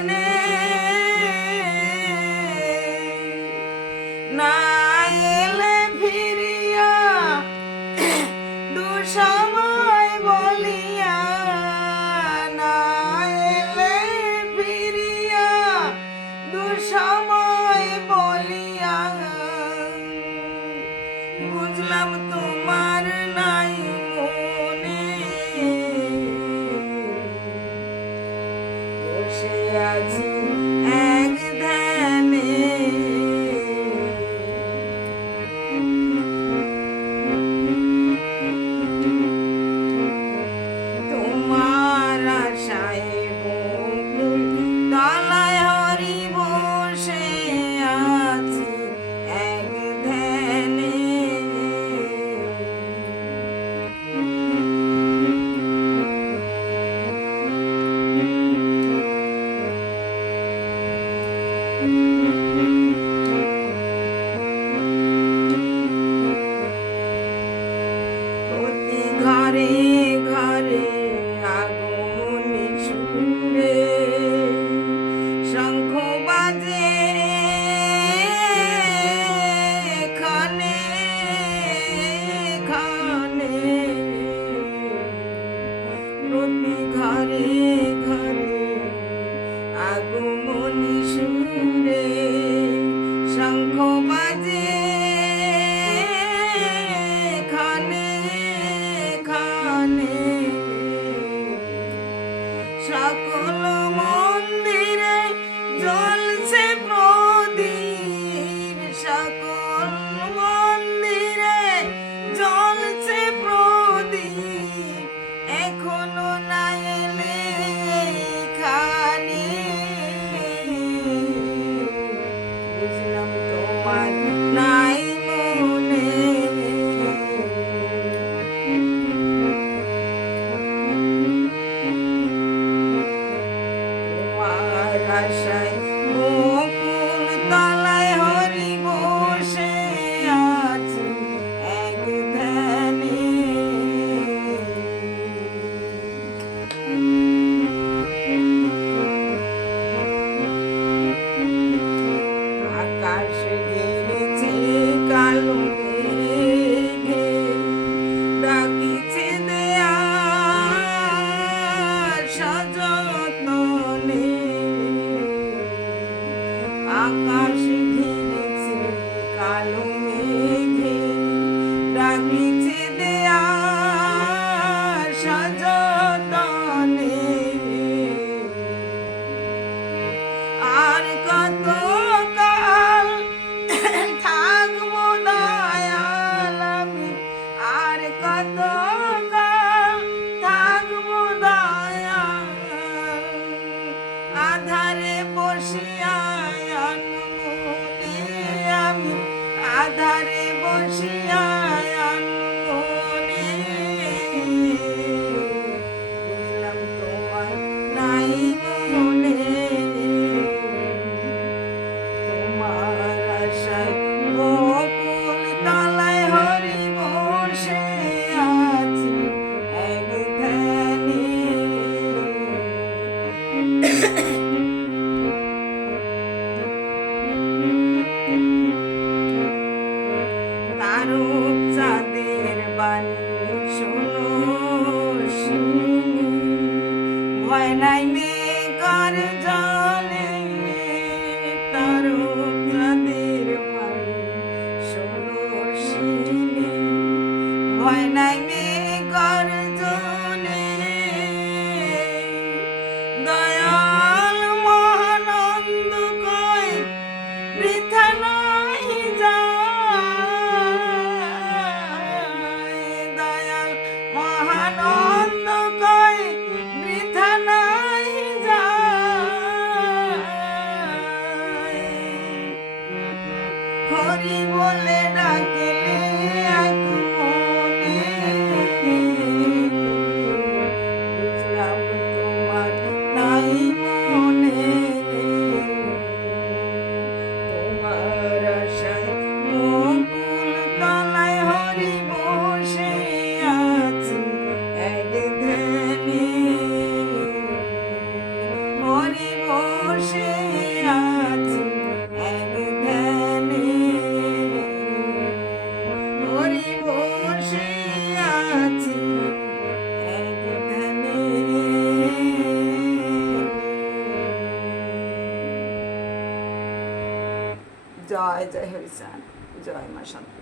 মনে না এলে ফিরিয়া দুসময় বলিয়া না এলে ফিরিয়া দুসময় বলিয়া বুঝলাম তোমার নাই মনে বসে আছি এক ধ্যানে তোমার আশায় বকুল তলায় হরি বসে আছি এক ধ্যানে প্রতি ঘরে ঘরে আগমনী সুরে শঙ্খ বাজে খানে খানে প্রতি ঘরে ঘরে আগমনী সুরে শঙ্খ বাজে খানে খানে সকল মন্দিরে জ্বলছে প্রদীপ সকল মন্দিরে জ্বলছে প্রদীপ এখনো না এলে খানে বুঝলাম তোমার নাই মনে তোমার আশায় বকুল তলায় হরি বসে আছি এক ধ্যানে আকাশ ঘিরেছে কালো মেঘে ডাকিছে দেয়া সযত্নে আকাশ ঘিরেছে কালো মেঘে ডাকিছে দেয়া সযত্নে আর কত কাল থাকবো দয়াল আমি আর কত কাল থাকবো দয়াল আধারে বসিয়া আনমনে আমি আধারে বসিয়া আনমনে বুঝলাম তোমার নাই মনে তোমার আশায় বকুল তলায় হরি বসে আছি এক ধ্যানে জয় জয় হরিচাঁদ, জয় মা শান্তি।